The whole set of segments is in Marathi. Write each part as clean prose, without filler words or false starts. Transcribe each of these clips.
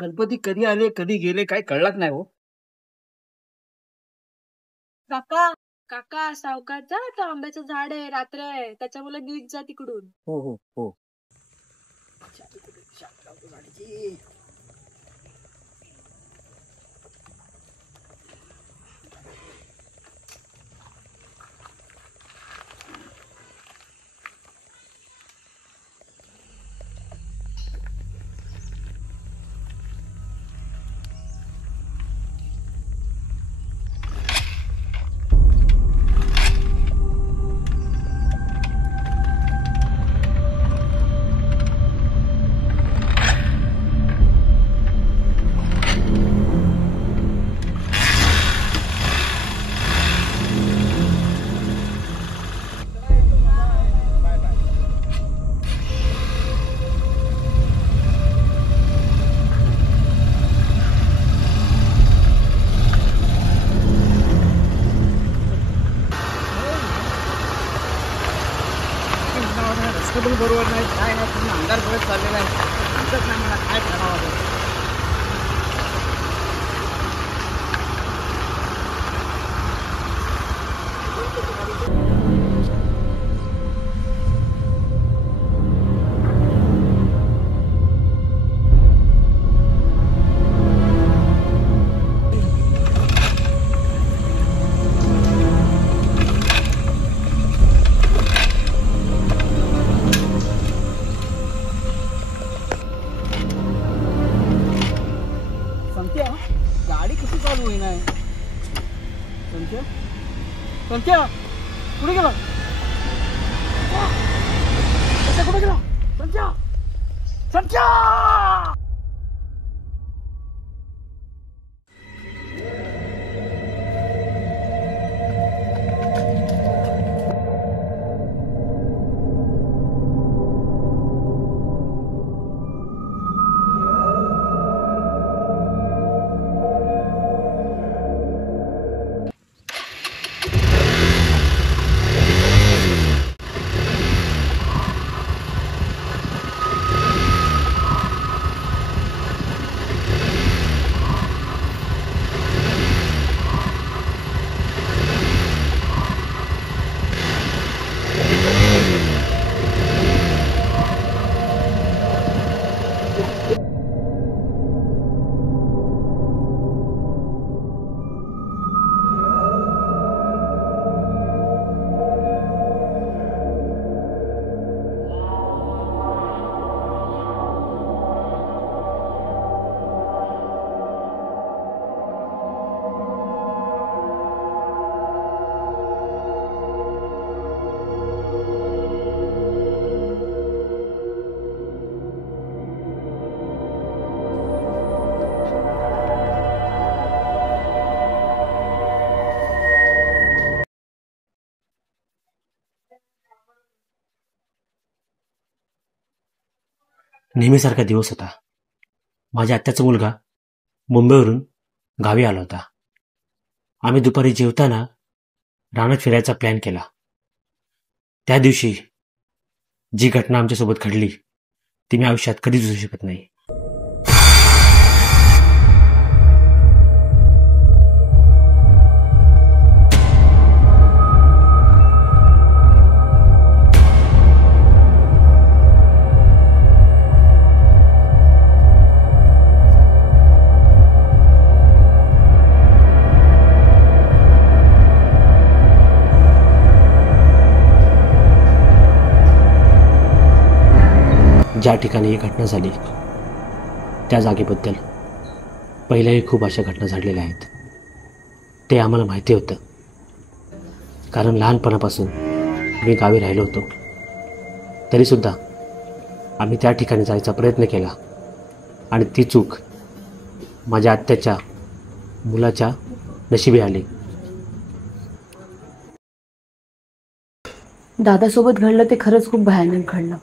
गणपती कधी आले कधी गेले काय कळलंच नाही हो. काका काका सावकाश जा, तो आंब्याचं झाड आहे, रात्र आहे, त्याच्यामुळे नीट जा तिकडून. हो हो हो. गाडीची रस्ता पण बरोबर नाही, काय नाही, पूर्ण अंधार परत चाललेला आहे. समजत नाही मला काय करावं. गाडी कशी चालू होईना. संख्या संख्या कुठे गेला? कुठे गेला संख्या? संख्या नेहमीसारखा दिवस होता. माझ्या आत्याचा मुलगा मुंबईवरून गावी आला होता. आम्ही दुपारी जेवताना रानात फिरायचा प्लॅन केला. त्या दिवशी जी घटना आमच्यासोबत घडली ती मी आयुष्यात कधीच विसरू शकत नाही. ज्या ठिकाणी ही घटना झाली त्या जागेबद्दल पहिल्याही खूप अशा घटना झालेल्या आहेत. ते आम्हाला माहिती होतं, कारण लहानपणापासून मी गावी राहिलो होतो. तरीसुद्धा आम्ही त्या ठिकाणी जायचा प्रयत्न केला आणि ती चूक माझ्या आत्याच्या मुलाच्या नशिबी आली. दादासोबत घडलं ते खरंच खूप भयानक घडलं.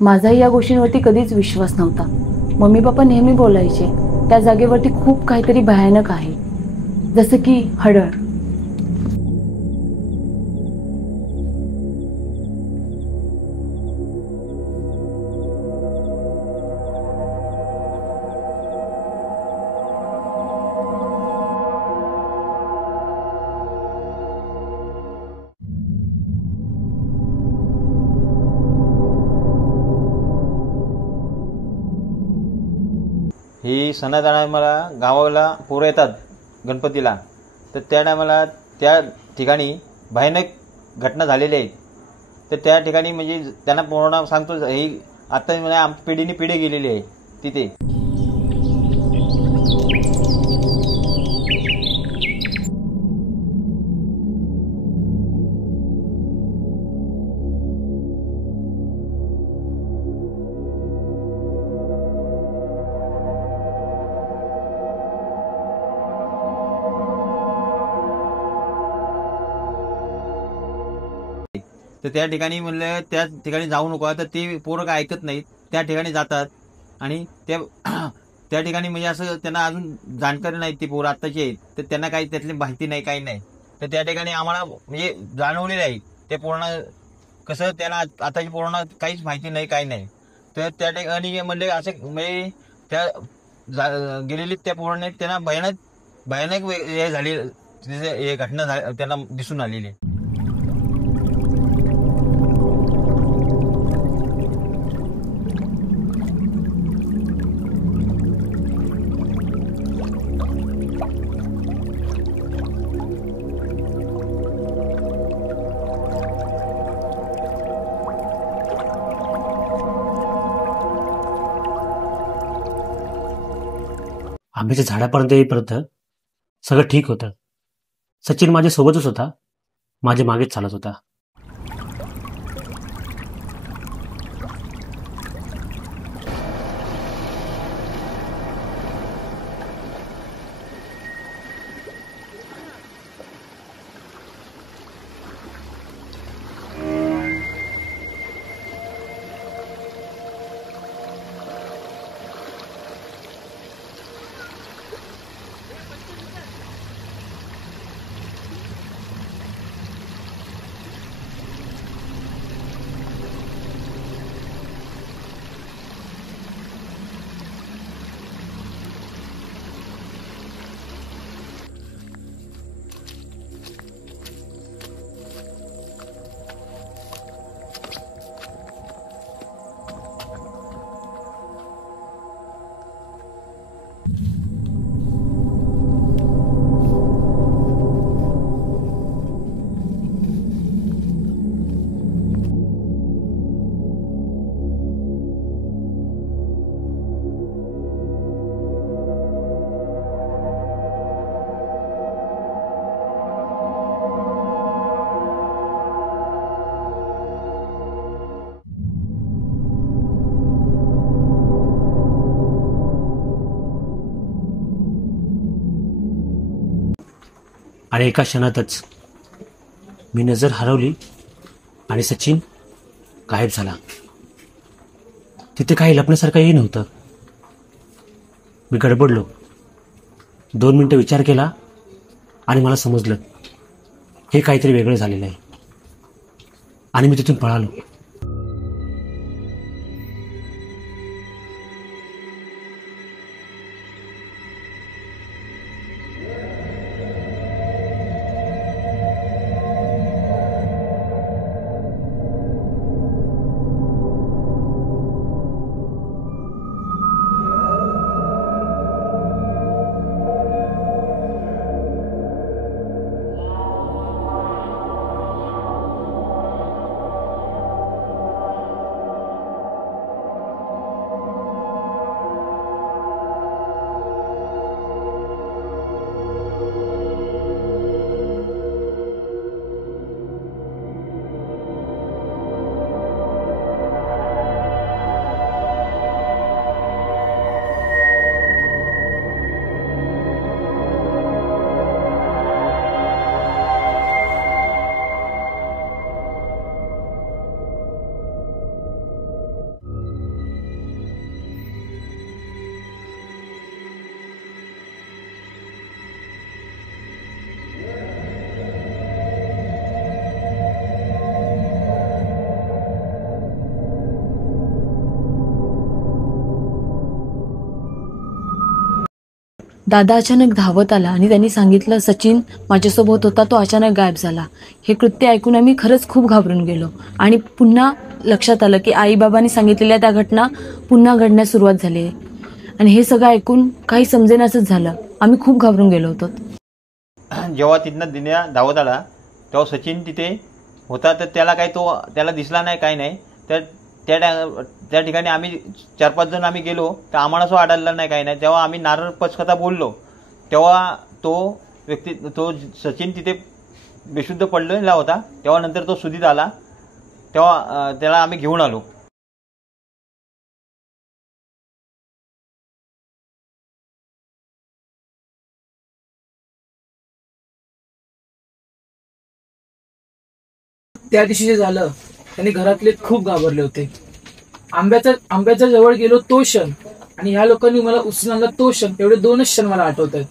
माझाही या गोष्टींवरती कधीच विश्वास नव्हता. मम्मी पप्पा नेहमी बोलायचे त्या जागेवरती खूप काहीतरी भयानक आहे, जसं की हडळ. ही सणा टायमाला गावाला पोरं येतात गणपतीला, तर त्या टायमाला त्या ठिकाणी भयानक घटना झालेल्या आहेत. तर त्या ठिकाणी म्हणजे त्यांना पूर्ण सांगतो, ही आता म्हणजे आमच्या पिढीने पिढी गेलेली आहे तिथे. तर त्या ठिकाणी म्हणलं त्या ठिकाणी जाऊ नको, तर ते पोरं काय ऐकत नाहीत, त्या ठिकाणी जातात. आणि त्या ठिकाणी म्हणजे असं त्यांना अजून जाणकारी नाही, ती पोरं आत्ताची आहेत, तर त्यांना काही त्यातली माहिती नाही, काही नाही. तर त्या ठिकाणी आम्हाला म्हणजे जाणवलेलं आहे ते पूर्ण कसं त्यांना आताची पूर्ण काहीच माहिती नाही, काही नाही. तर त्या ठिकाणी म्हणले असं म्हणजे त्या गेलेली त्या पोरांनी त्यांना भयानक हे झाली, हे घटना त्यांना दिसून आलेली आहे. आंब्याच्या झाडापर्यंत येईपर्यंत सगळं ठीक होतं. सचिन माझ्या सोबतच होता, माझ्या मागेच चालत होता. आणि एका क्षणातच मी नजर हरवली आणि सचिन गायब झाला. तिथे काही लपण्यासारखंही नव्हतं. मी गडबडलो, 2 मिनिटं विचार केला आणि मला समजलं हे काहीतरी वेगळं झालेलं आहे आणि मी तिथून पळालो. दादा अचानक धावत आला आणि त्यांनी सांगितलं, सचिन माझ्यासोबत होता, तो अचानक गायब झाला. हे कृत्य ऐकून आम्ही खरंच खूप घाबरून गेलो आणि पुन्हा लक्षात आलं की आईबाबांनी सांगितलेल्या त्या घटना पुन्हा घडण्यास सुरुवात झाली आहे. आणि हे सगळं ऐकून काही समजेनासच झालं. आम्ही खूप घाबरून गेलो होतो. जेव्हा तिथनं दिन्या धावत आला तेव्हा सचिन तिथे होता, तर त्याला दिसला नाही, काही नाही. तर त्या ठिकाणी आम्ही 4-5 जण आम्ही गेलो, तर आम्हाला असं आढळलं नाही, काही नाही. तेव्हा आम्ही नारळ पचकथा बोललो, तेव्हा तो सचिन तिथे बेशुद्ध पडलेला होता. तेव्हा नंतर तो सुधीत आला, तेव्हा त्याला आम्ही घेऊन आलो. त्या दिवशी जे झालं त्यांनी घरातले खूप घाबरले होते. आंब्याच्या जवळ गेलो तो क्षण आणि ह्या लोकांनी मला उचलून आणला तो क्षण, एवढे 2च क्षण मला आठवत आहेत.